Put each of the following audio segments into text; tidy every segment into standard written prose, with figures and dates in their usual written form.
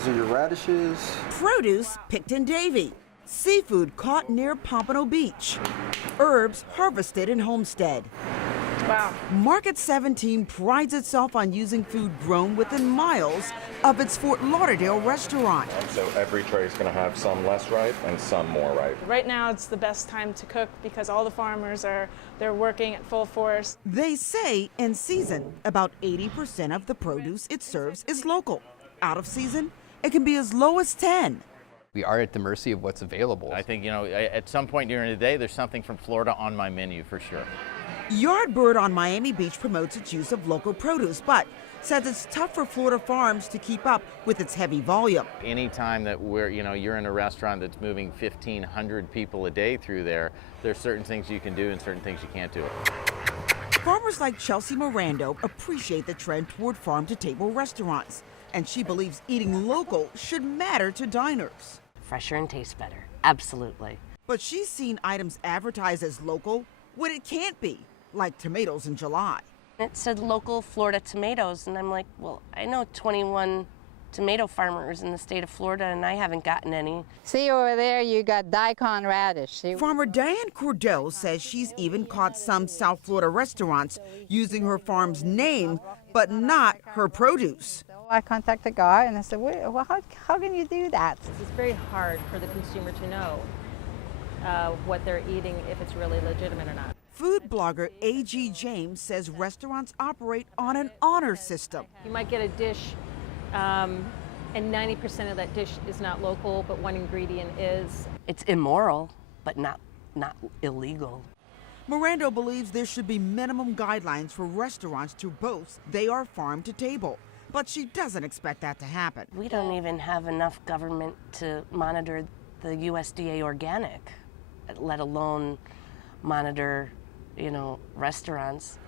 These are your radishes. Produce picked in Davie. Seafood caught near Pompano Beach. Herbs harvested in Homestead. Wow. Market 17 prides itself on using food grown within miles of its Fort Lauderdale restaurant. So every tray is going to have some less ripe and some more ripe. Right now it's the best time to cook because all the farmers they're working at full force. They say in season, about 80% of the produce it serves is local. Out of season, it can be as low as 10. We are at the mercy of what's available. I think, at some point during the day, there's something from Florida on my menu for sure. Yardbird on Miami Beach promotes its use of local produce, but says it's tough for Florida farms to keep up with its heavy volume. Anytime that you're in a restaurant that's moving 1,500 people a day through there, there's certain things you can do and certain things you can't do. Farmers like Chelsea Mirando appreciate the trend toward farm-to-table restaurants, and she believes eating local should matter to diners. Fresher and tastes better, absolutely. But she's seen items advertised as local when it can't be, like tomatoes in July. It said local Florida tomatoes, and I'm like, well, I know 21 tomato farmers in the state of Florida, and I haven't gotten any. See over there, you got daikon radish. See? Farmer Diane Cordell says she's even caught some South Florida restaurants using her farm's name, but not her produce. I contacted the guy and I said, well, how can you do that? It's very hard for the consumer to know what they're eating, if it's really legitimate or not. Food blogger A.G. James says restaurants operate on an honor system. You might get a dish and 90% of that dish is not local, but one ingredient is. It's immoral, but not illegal. Mirando believes there should be minimum guidelines for restaurants to boast they are farm to table. But she doesn't expect that to happen. We don't even have enough government to monitor the USDA organic, let alone monitor, restaurants.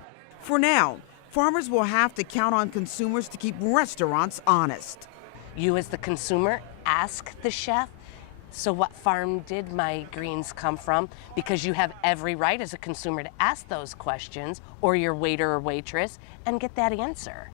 For now, farmers will have to count on consumers to keep restaurants honest. You as the consumer ask the chef, so what farm did my greens come from? Because you have every right as a consumer to ask those questions, or your waiter or waitress, and get that answer.